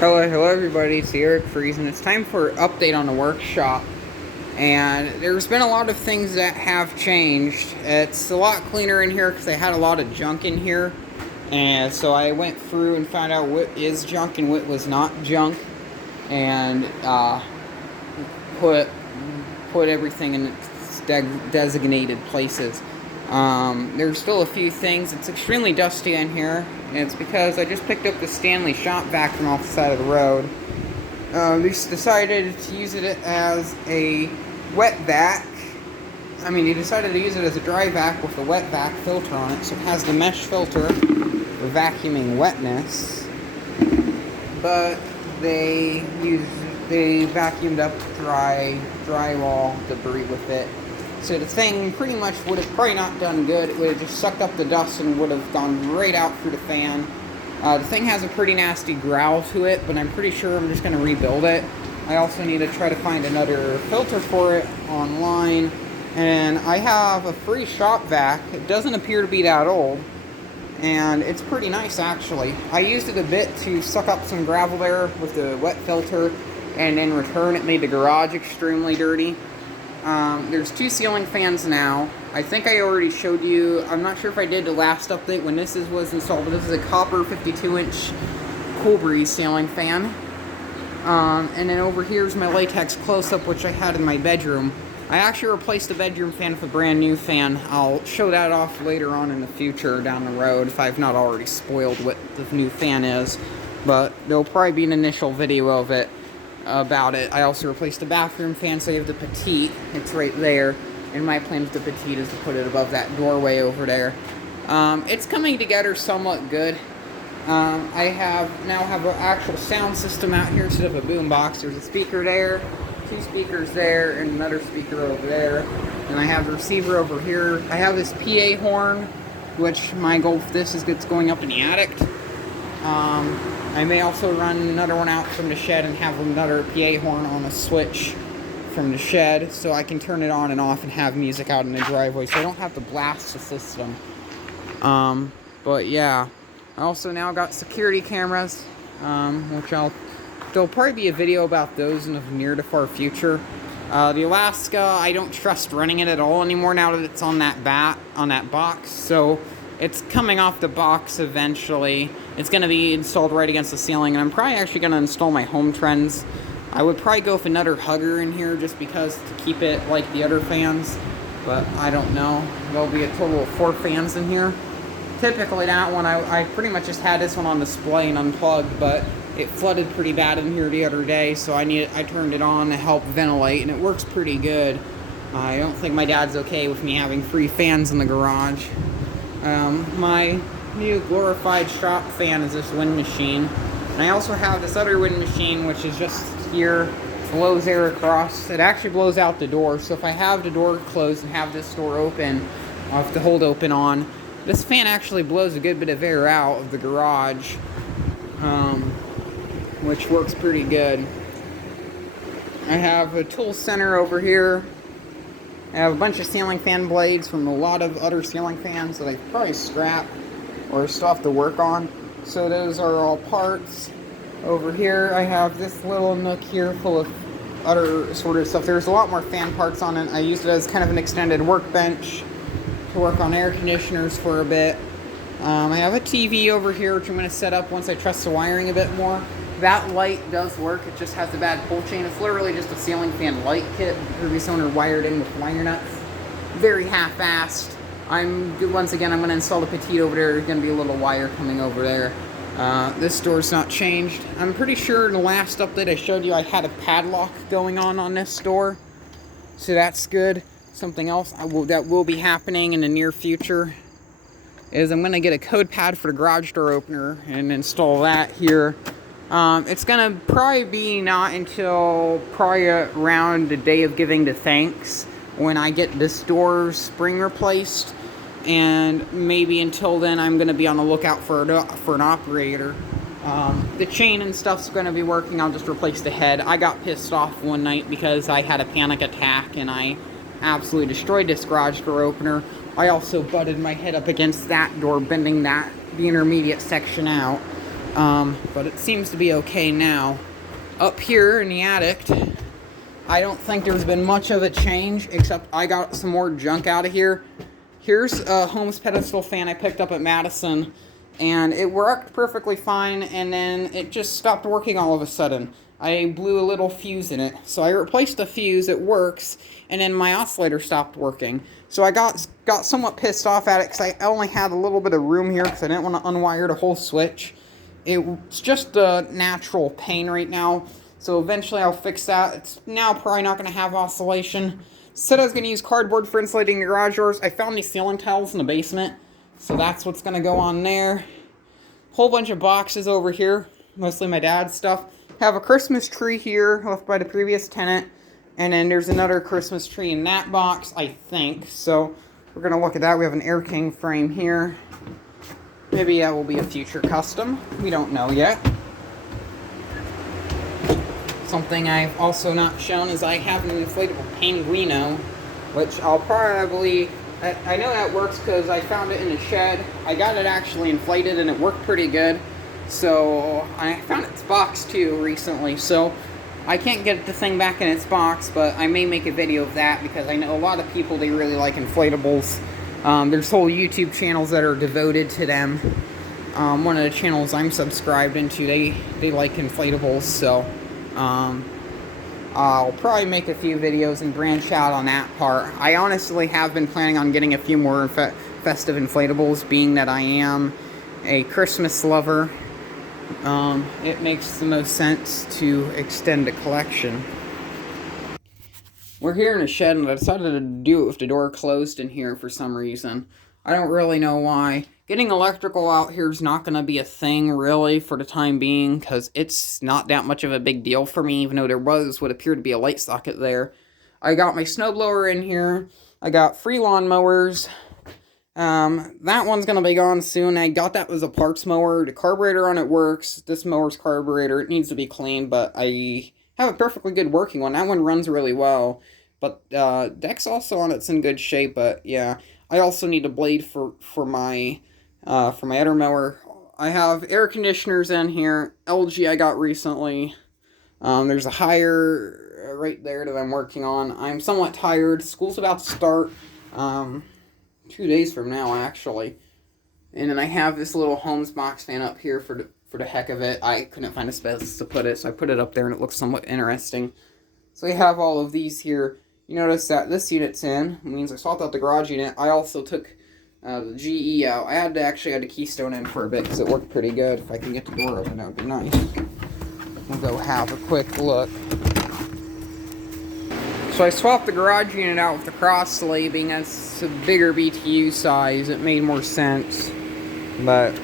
Hello everybody, it's Eric Freeze, and it's time for an update on the workshop. And there's been a lot of things that have changed. It's a lot cleaner in here because I had a lot of junk in here. And so I went through and found out what is junk and what was not junk. And put everything in its designated places. There's still a few things. It's extremely dusty in here, and it's because I just picked up the Stanley shop vac from off the side of the road. They decided to use it as a wet vac. They decided to use it as a dry vac with a wet vac filter on it, so it has the mesh filter for vacuuming wetness. But they vacuumed up drywall debris with it. So the thing pretty much would have probably not done good. It would have just sucked up the dust and would have gone right out through the fan. The thing has a pretty nasty growl to it, but I'm pretty sure I'm just going to rebuild it. I also need to try to find another filter for it online. And I have a free shop vac. It doesn't appear to be that old. And it's pretty nice, actually. I used it a bit to suck up some gravel there with the wet filter. And in return, it made the garage extremely dirty. There's two ceiling fans now. I think I already showed you. I'm not sure if I did the last update when this was installed, but this is a copper 52-inch Cool Breeze ceiling fan. And then over here is my latex close-up, which I had in my bedroom. I actually replaced the bedroom fan with a brand new fan. I'll show that off later on in the future down the road if I've not already spoiled what the new fan is. But there'll probably be an initial video of it. About it. I also replaced the bathroom fan, so you have the petite. It's right there. And my plan with the petite is to put it above that doorway over there. It's coming together somewhat good. I now have an actual sound system out here instead of a boombox. There's a speaker there, two speakers there, and another speaker over there. And I have the receiver over here. I have this PA horn, which my goal for this is it's going up in the attic. I may also run another one out from the shed and have another PA horn on a switch from the shed so I can turn it on and off and have music out in the driveway so I don't have to blast the system. But yeah, I also now got security cameras, which there'll probably be a video about those in the near to far future. The Alaska, I don't trust running it at all anymore now that it's on that box, so it's coming off the box eventually. It's going to be installed right against the ceiling, and I'm probably actually going to install my home trends. I would probably go with another hugger in here just because to keep it like the other fans, but I don't know. There'll be a total of 4 fans in here. Typically that one, I pretty much just had this one on display and unplugged, but it flooded pretty bad in here the other day, so I turned it on to help ventilate, and it works pretty good. I don't think my dad's okay with me having 3 fans in the garage. My new glorified shop fan is this wind machine. And I also have this other wind machine, which is just here, blows air across. It actually blows out the door, so if I have the door closed and have this door open, I'll have to hold open on. This fan actually blows a good bit of air out of the garage, which works pretty good. I have a tool center over here. I have a bunch of ceiling fan blades from a lot of other ceiling fans that I probably scrap or still have to work on. So those are all parts. Over here I have this little nook here full of other sort of stuff. There's a lot more fan parts on it. I used it as kind of an extended workbench to work on air conditioners for a bit. I have a TV over here which I'm going to set up once I trust the wiring a bit more. That light does work, it just has a bad pull chain. It's literally just a ceiling fan light kit. The previous owner wired in with wire nuts. Very half-assed. Once again, I'm going to install the petite over there. There's going to be a little wire coming over there. This door's not changed. I'm pretty sure in the last update I showed you I had a padlock going on this door. So that's good. Something else that will be happening in the near future is I'm going to get a code pad for the garage door opener and install that here. It's going to probably be not until probably around the day of giving the thanks when I get this door's spring replaced, and maybe until then I'm going to be on the lookout for an operator. The chain and stuff's going to be working. I'll just replace the head. I got pissed off one night because I had a panic attack and I absolutely destroyed this garage door opener. I also butted my head up against that door, bending the intermediate section out. But it seems to be okay now. Up here in the attic, I don't think there's been much of a change, except I got some more junk out of here. Here's a Holmes pedestal fan I picked up at Madison, and it worked perfectly fine, and then it just stopped working all of a sudden. I blew a little fuse in it, so I replaced the fuse, it works, and then my oscillator stopped working. So I got somewhat pissed off at it, because I only had a little bit of room here, because I didn't want to unwire the whole switch. It's just a natural pain right now, so eventually I'll fix that. It's now probably not going to have oscillation. Said I was going to use cardboard for insulating the garage doors. I found these ceiling tiles in the basement, so that's what's going to go on there. Whole bunch of boxes over here, mostly my dad's stuff. Have a Christmas tree here left by the previous tenant, and then there's another Christmas tree in that box, I think. So we're going to look at that. We have an Air King frame here. Maybe that will be a future custom. We don't know yet. Something I've also not shown is I have an inflatable Penguino, which I'll probably... I know that works because I found it in the shed. I got it actually inflated and it worked pretty good. So I found its box too recently. So I can't get the thing back in its box, but I may make a video of that because I know a lot of people, they really like inflatables. There's whole YouTube channels that are devoted to them. One of the channels I'm subscribed into, they like inflatables, so I'll probably make a few videos and branch out on that part. I honestly have been planning on getting a few more festive inflatables, being that I am a Christmas lover. It makes the most sense to extend a collection. We're here in a shed, and I decided to do it with the door closed in here for some reason. I don't really know why. Getting electrical out here is not going to be a thing, really, for the time being, because it's not that much of a big deal for me, even though there was what appeared to be a light socket there. I got my snowblower in here. I got free lawn mowers. That one's going to be gone soon. I got that as a parts mower. The carburetor on it works. This mower's carburetor, it needs to be cleaned, but I have a perfectly good working one. That one runs really well. But deck's also on it's in good shape, but yeah. I also need a blade for my other mower. I have air conditioners in here. LG I got recently. There's a higher right there that I'm working on. I'm somewhat tired. School's about to start 2 days from now, actually. And then I have this little Holmes box fan up here for the heck of it. I couldn't find a space to put it, so I put it up there, and it looks somewhat interesting. So I have all of these here. You notice that this unit's in. It means I swapped out the garage unit. I also took the GE out. I had the keystone in for a bit because it worked pretty good. If I can get the door open, that would be nice. We'll go have a quick look. So I swapped the garage unit out with the cross sleeve, being it's a bigger BTU size. It made more sense, but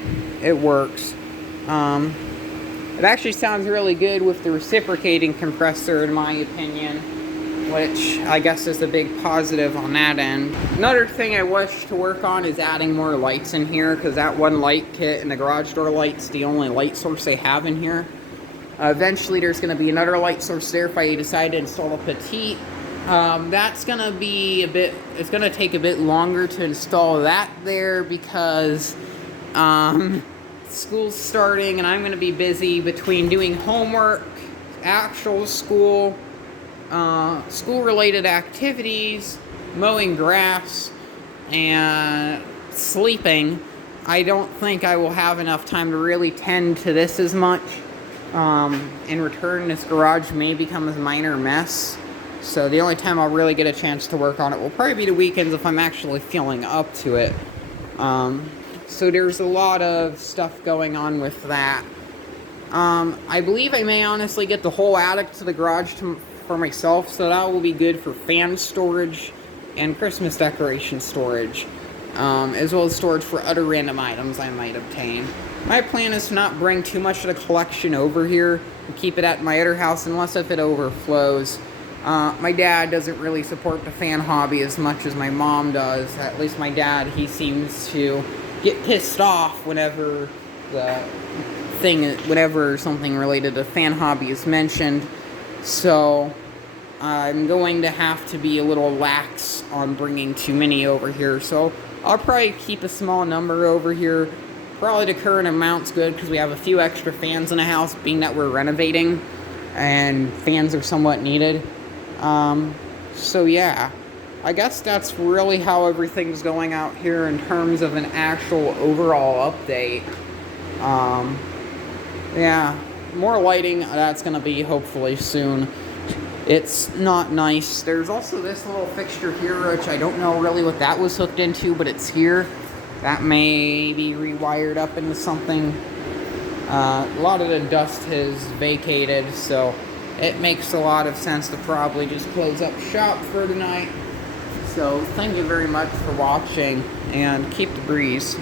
it works. It actually sounds really good with the reciprocating compressor, in my opinion, which I guess is a big positive on that end. Another thing I wish to work on is adding more lights in here, because that one light kit and the garage door light's the only light source they have in here. Eventually there's going to be another light source there if I decide to install a petite. That's going to be it's going to take a bit longer to install that there because school's starting and I'm going to be busy between doing homework, actual school, school-related activities, mowing grass, and sleeping. I don't think I will have enough time to really tend to this as much. In return, this garage may become a minor mess. So the only time I'll really get a chance to work on it will probably be the weekends if I'm actually feeling up to it. So there's a lot of stuff going on with that. I believe I may honestly get the whole attic to the garage for myself, so that will be good for fan storage and Christmas decoration storage, as well as storage for other random items I might obtain. My plan is to not bring too much of the collection over here and keep it at my other house unless if it overflows. My dad doesn't really support the fan hobby as much as my mom does. At least my dad, he seems to get pissed off whenever something related to fan hobby is mentioned. So I'm going to have to be a little lax on bringing too many over here. So I'll probably keep a small number over here. Probably the current amount's good because we have a few extra fans in the house, being that we're renovating, and fans are somewhat needed. So yeah, I guess that's really how everything's going out here in terms of an actual overall update. Yeah, more lighting, that's going to be hopefully soon. It's not nice. There's also this little fixture here, which I don't know really what that was hooked into, but it's here. That may be rewired up into something. A lot of the dust has vacated, so it makes a lot of sense to probably just close up shop for tonight. So thank you very much for watching, and keep the breeze.